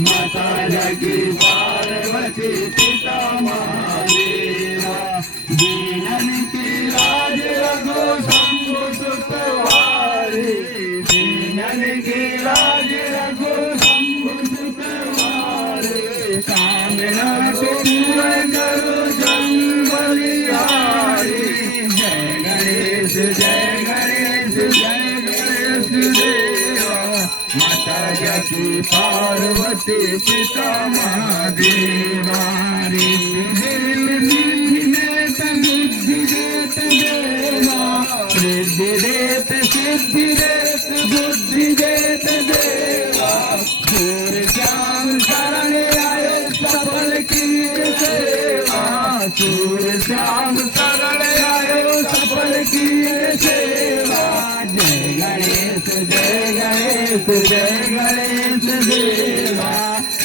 माता जगी पार्वती पिता महादेवा दीनन की राज रघु शंभु सुतवारे दीनन की राज रघु शंभु सुतवारे कामना पूर्ण करो जन बलिहारी जय गणेश जय गणेश देवा माता जगी पार्वती पिता महादेवा रिद्धि देत बुद्धि देत देवा रिद्धि देत सिद्धि देत बुद्धि देत देवा सूर श्याम शरण आए सफल की सेवा सूर श्याम शरण आए सफल की सेवा जय गणेश जय गणेश देवा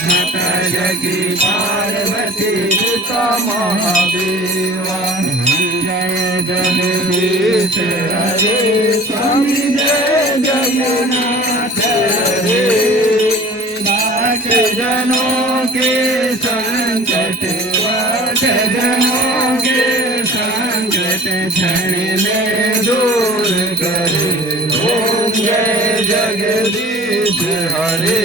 माता जगी पार्वती पिता महादेवा जय जगदीश हरे स्वामी जय जगन्नाथ हरे नाथ जनों के संकट वाट जनों के संकट क्षण में दूर करे ओम जय जगदीश हरे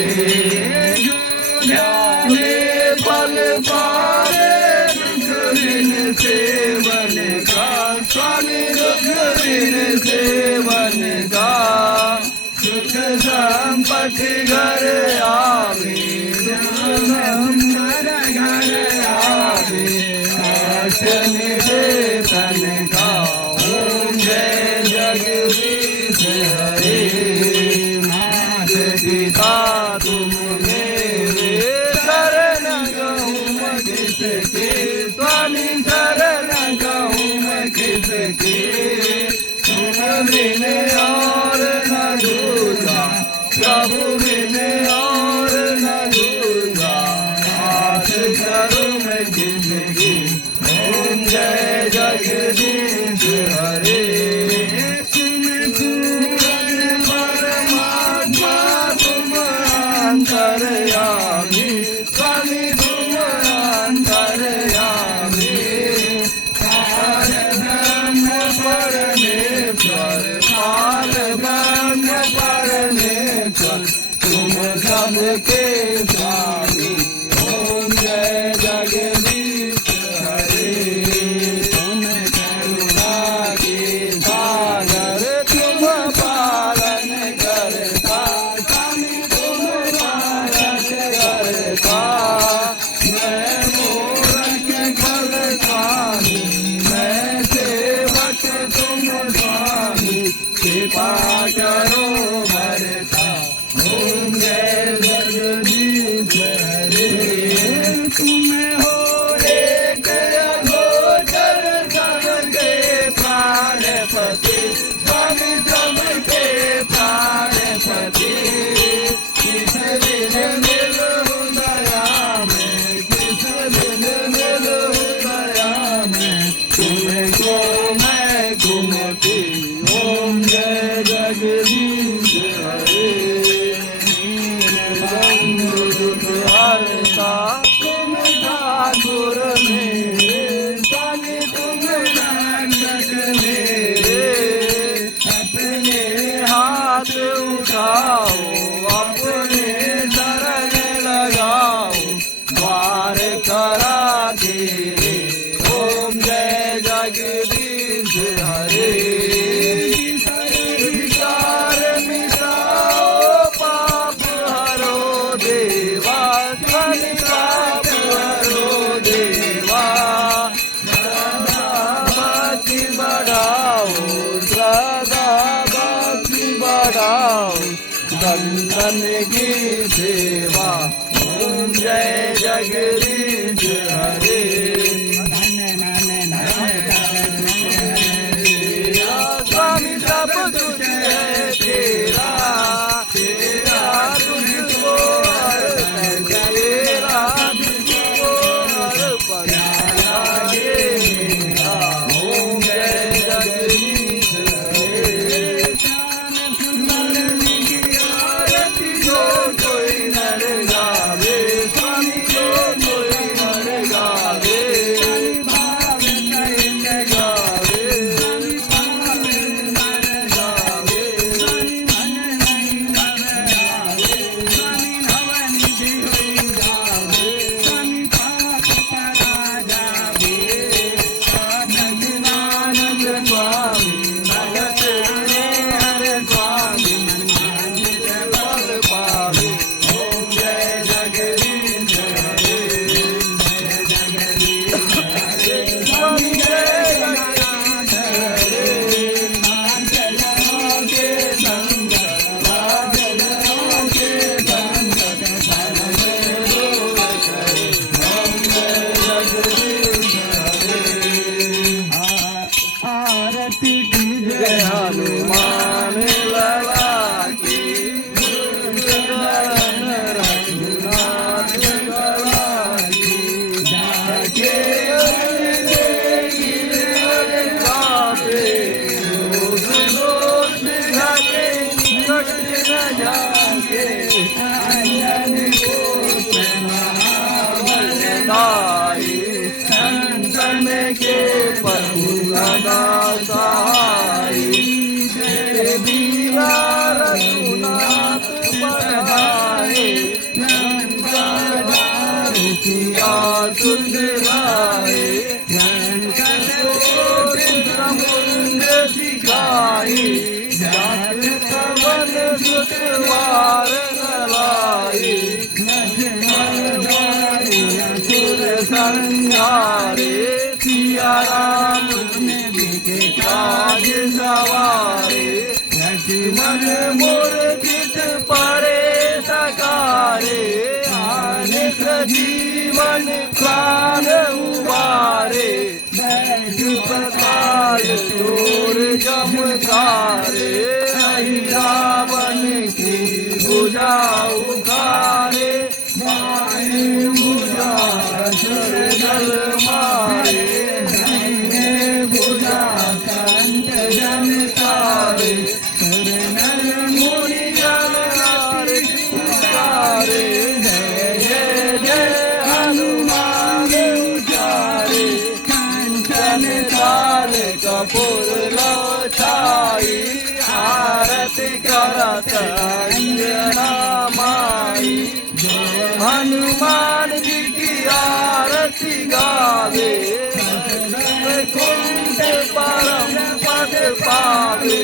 जाने पल पारे दुख सेवन का स्वामी दुख सेवन का सुख संपत्ति घर आवे घर आवे आश निवेदन का ओम जय जगदीश हरे मात पिता तुम मेरे शरण गहूँ मैं किसके स्वामी शरण गहूँ मैं किसके तुम बिन और न दूजा प्रभु बिन और न दूजा आस करूँ मैं जिंदगी ओम जय जगदीश हरे तुम पूर्ण परमात्मा तुम अंतर्यामी स्वामी तुम अंतर्यामी पार ब्रह्म परमेश्वर पार ब्रह्म परमेश्वर तुम सबके स्वामी ओम जय जगदीश हरे तुम करुणा के सागर तुम पालन करता स्वामी तुम पालन करता मैं मूर्ख फल स्वामी मैं सेवक तुम स्वामी कृपा करो भरता ओम जय जगदीश हरे तुम हो एक अगोचर सबके प्राणपति स्वामी सबके प्राणपति किस दिन मिलो दया में किस दिन मिलो दया में तुमको मैं घूमती ओम जय जगदीश हरे बंधु दुख हरता तुम ठाकुर मेरे स्वामी तुम रक्षक मेरे अपने हाथ उठाओ अपने शरण लगाओ द्वार करा तेरे ओम जय जगदीश हरे विचार मिटाओ पाप हरो देवा पाप हरो देवा सदा भक्ति बढ़ाओ सदा भक्ति बढ़ाओ बंदन की सेवा ओम जय जगदीश हरे स्वामी सब कुछ है तेरा तेरा तुझको अर्पण तेरा तुझको अर्पण आगे मेरा ओम जय जगदीश हरे आरती जो कोई नर गावे तुझराए समुद्र सिखाई जात कवन सुतवार नलाई सुर संहारे सिया राम के काज सवारे मन मूर्छित पड़े सकारे आने जीवन प्राण उबारे प्रकाल चोर जमकारे रावण की भुजा उखारे भुजा सर जल मारे भुजा कंठ जन तारे नर मुनि जन पुकारे जय जय जय हनुमान उचारे कंचन काल कपूर लो छाई आरती करत अंजना माई हनुमान जी की आरती गावे कुंड परम पद पावे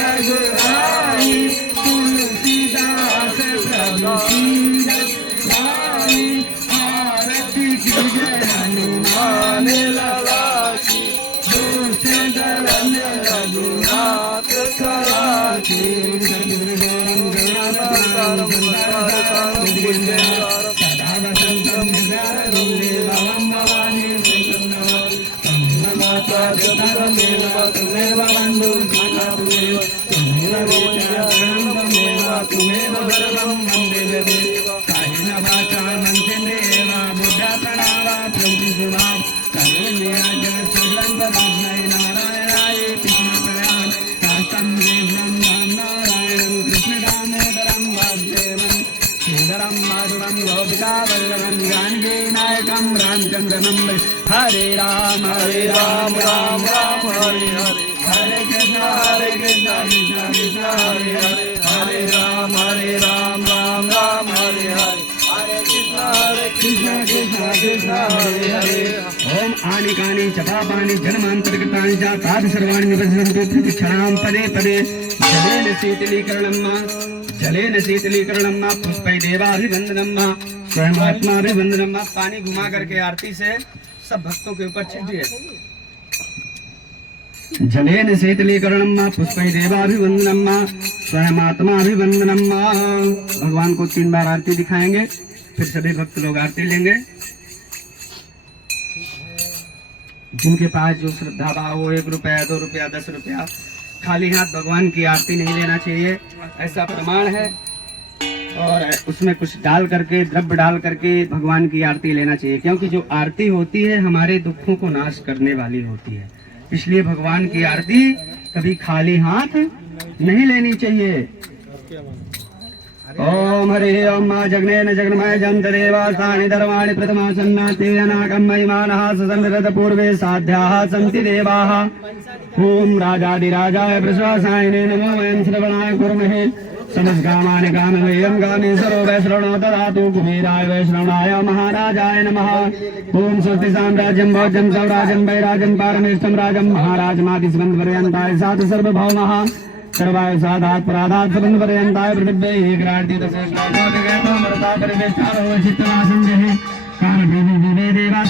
रघुराई तुलसीदास प्रभु आरती की हनुमान लला की दुष्ट दलन रघुनाथ कराची हरे राम राम राम हरे हरे हरे कृष्ण कृष्ण कृष्ण हरे हरे हरे राम राम राम हरे हरे हरे कृष्ण कृष्ण कृष्ण हरे हरे ओम आनि कानि च पापानि जन्मान्तरकृतानि च तानि सर्वाणि निबध्यन्ति प्रतिक्षणां पदे पदे जलेन शीतलीकरणं मा पुष्पै देवाभिवन्दनं मा स्वयं आत्माभिवन्दनं मा। पानी घुमा करके आरती से सब भक्तों के ऊपर छिड़किए। जलेन शीतलीकरणं मा पुष्पै देवाभिवन्दनं मा स्वयं आत्माभिवन्दनं मा। भगवान को 3 बार आरती दिखाएंगे, फिर सभी भक्त लोग आरती लेंगे। जिनके पास जो श्रद्धा भाव हो 1 रुपया 2 रुपया 10 रुपया खाली हाथ भगवान की आरती नहीं लेना चाहिए, ऐसा प्रमाण है। और उसमें कुछ डाल करके द्रव्य डाल करके भगवान की आरती लेना चाहिए, क्योंकि जो आरती होती है हमारे दुखों को नाश करने वाली होती है। इसलिए भगवान की आरती कभी खाली हाथ नहीं लेनी चाहिए। ओम हरे ओम मा जगनेन जगन्मय जंतरेवासानि धर्माणि प्रथमा सन्नाते अनाकं महिमानः ससन्नरत पूर्वे साध्याः सन्ति देवाः। ओम राजाधिराजाय प्रश्वासायने नमो वयं श्रवणाय कुर्महे समस्कामानि कामवेयं कामेश्वरो वैश्रवणो ददातु कुबेराय वैश्रवणाय महाराजाय नमः। ओम स्वस्ति साम्राज्यं भोज्यं सौराजं वैराजं पारमेष्ठं राजं महाराजमादिस्कन्धपर्यन्ताय साधु सर्वभौमः सर्वाय साधात् पराधात् सबन्धपर्यन्ताय पृथिव्यै एकरार्तितशेषाः परिवेष्टारो चित्तवासं जहि कामदेवी देवा